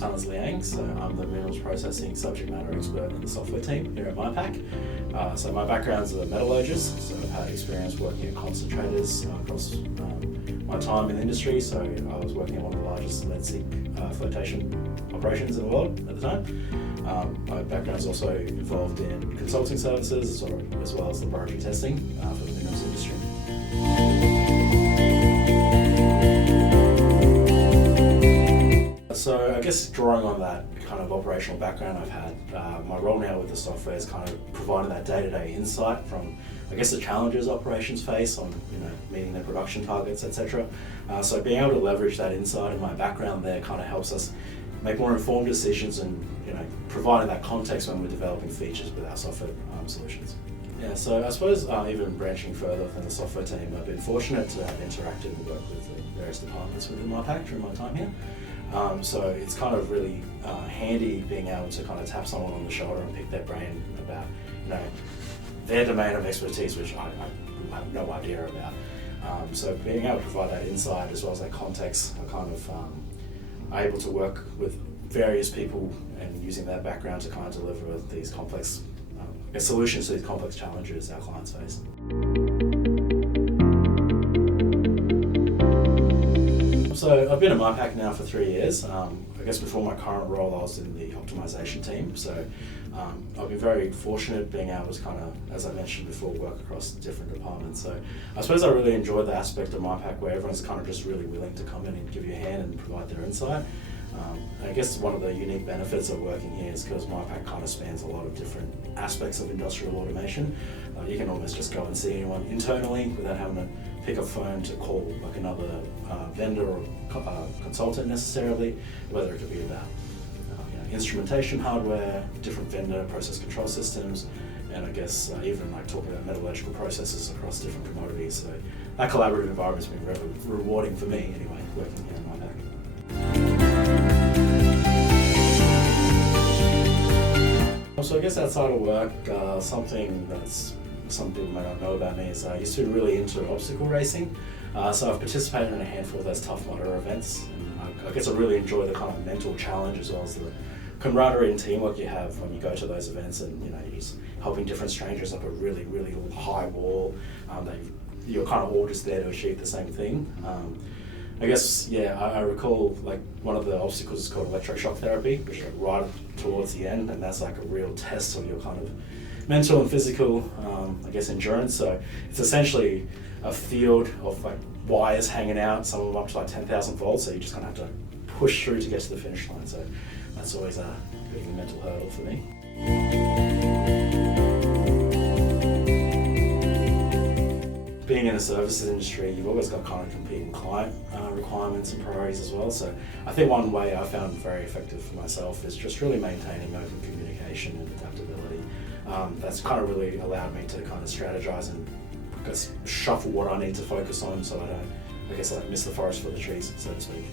son is Liang, so I'm the minerals processing subject matter expert in the software team here at Mipac. So my background's a metallurgist, so I've had experience working at concentrators across my time in the industry. So I was working at one of the largest lead zinc flotation operations in the world at the time. My background's also involved in consulting services as well as laboratory testing for the minerals industry. So I guess drawing on that kind of operational background I've had, my role now with the software is kind of providing that day-to-day insight from, I guess, the challenges operations face on, meeting their production targets, etc. So being able to leverage that insight and my background there kind of helps us make more informed decisions and, providing that context when we're developing features with our software solutions. Yeah, so I suppose even branching further within the software team, I've been fortunate to have interacted and worked with the various departments within Mipac during my time here. So it's kind of really handy being able to kind of tap someone on the shoulder and pick their brain about, their domain of expertise, which I have no idea about. So being able to provide that insight as well as that context, I kind of able to work with various people and using that background to kind of deliver these complex solutions to these complex challenges our clients face. So I've been at Mipac now for 3 years. I guess before my current role I was in the optimization team. So I've been very fortunate being able to kind of, as I mentioned before, work across different departments. So I suppose I really enjoyed the aspect of Mipac where everyone's kind of just really willing to come in and give you a hand and provide their insight. I guess one of the unique benefits of working here is because Mipac kind of spans a lot of different aspects of industrial automation. You can almost just go and see anyone internally without having to pick a phone to call like another vendor or consultant necessarily, whether it could be about instrumentation hardware, different vendor process control systems, and I guess even like talking about metallurgical processes across different commodities. So that collaborative environment's been very rewarding for me anyway, working here in Mipac. So I guess outside of work, something that's some people may not know about me is I used to be really into obstacle racing. So I've participated in a handful of those Tough Mudder events. And I guess I really enjoy the kind of mental challenge as well as the camaraderie and teamwork you have when you go to those events and you're just helping different strangers up a really, really high wall that you're kind of all just there to achieve the same thing. I guess, I recall like one of the obstacles is called electroshock therapy, which is right towards the end, and that's like a real test of your kind of mental and physical, endurance. So it's essentially a field of like wires hanging out, some of them up to like 10,000 volts, so you just kind of have to push through to get to the finish line. So that's always a bit of a mental hurdle for me. Being in the services industry, you've always got kind of competing client requirements and priorities as well. So I think one way I found very effective for myself is just really maintaining open communication and adaptability. That's kind of really allowed me to kind of strategize and shuffle what I need to focus on so I don't, miss the forest for the trees, so to speak.